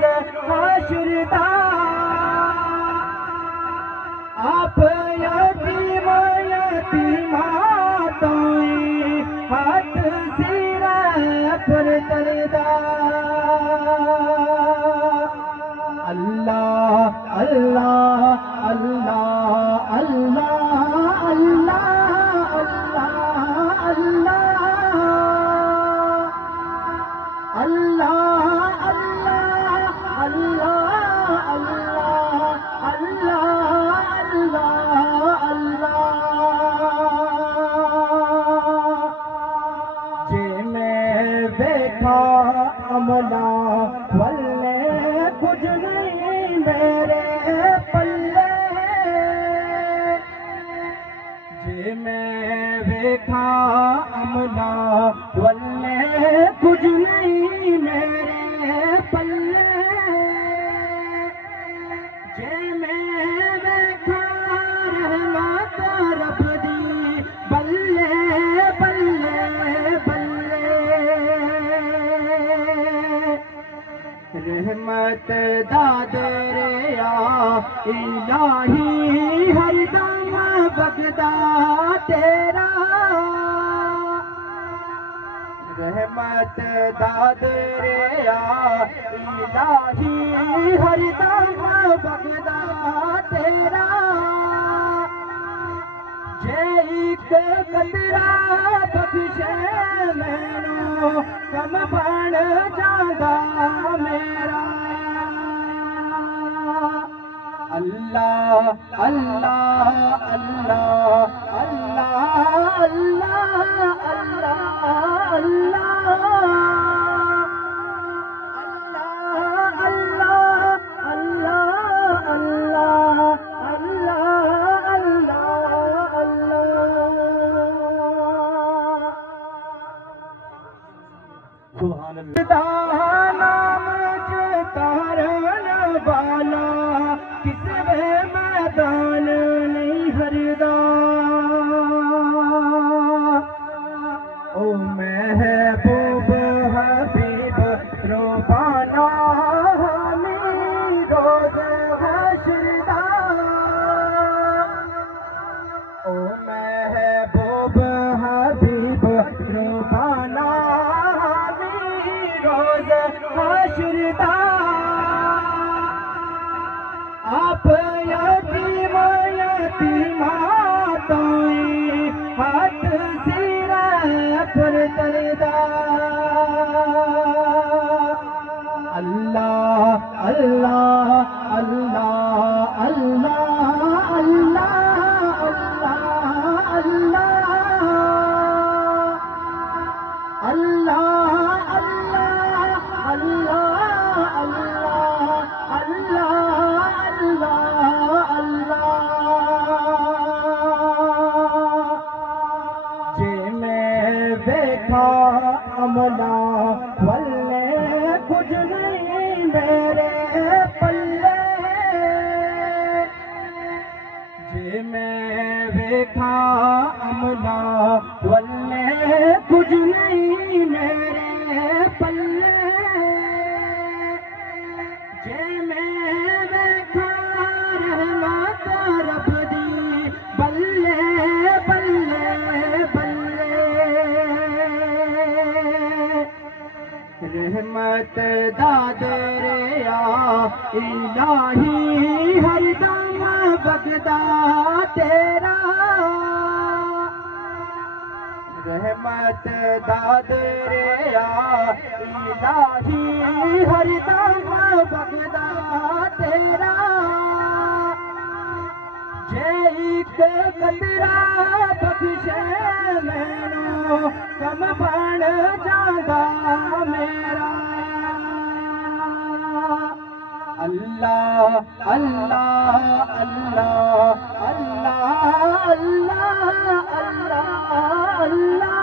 روز حشر دا آپ یتیم یتیماتوئی ہاتھ سیرہ پر تردا اللہ اللہ اللہ اللہ اللہ اللہ اللہ اللہ اللہ اللہ اللہ اللہ جے میں دیکھا عملہ والے کچھ نہیں میرے پلے جے میں دیکھا عملہ والے کچھ نہیں میرے پلے جے میں دیکھا رحمت رب دی بلے بلے بلے رحمت داد ریا الہی ہر دم بغدا تیرا رحمت داد ریا الہی ہر دم بغدا تیرا جے ایک قطرہ بخشے مینوں کم بن جاندا میرا اللہ اللہ اللہ اللہ اللہ اللہ نام چتارن والا کسی میدان نہیں ہردا او محبوب حبیب روبانا ہمیں روز حشر دا او محبوب حبیب روبانا روز حشر دا آپ یتیم یتیماتوئی ہاتھ سیرہ پر تردا اللہ اللہ اللہ اللہ اللہ اللہ اللہ جے میں دیکھا عملہ والے کچھ نہیں میرے پلے جے میں دیکھا عملہ والے کچھ نہیں میرے پلے جے میں دیکھا رحمت رب دی بلے بلے بلے رحمت داد ریا الہی ہر دم بغدا تیرا رحمت داد ریا الہی ہر دم بغدا تیرا جے ایک قطرہ بخشے مینوں کم بن جاندا میرا اللہ اللہ اللہ اللہ اللہ اللہ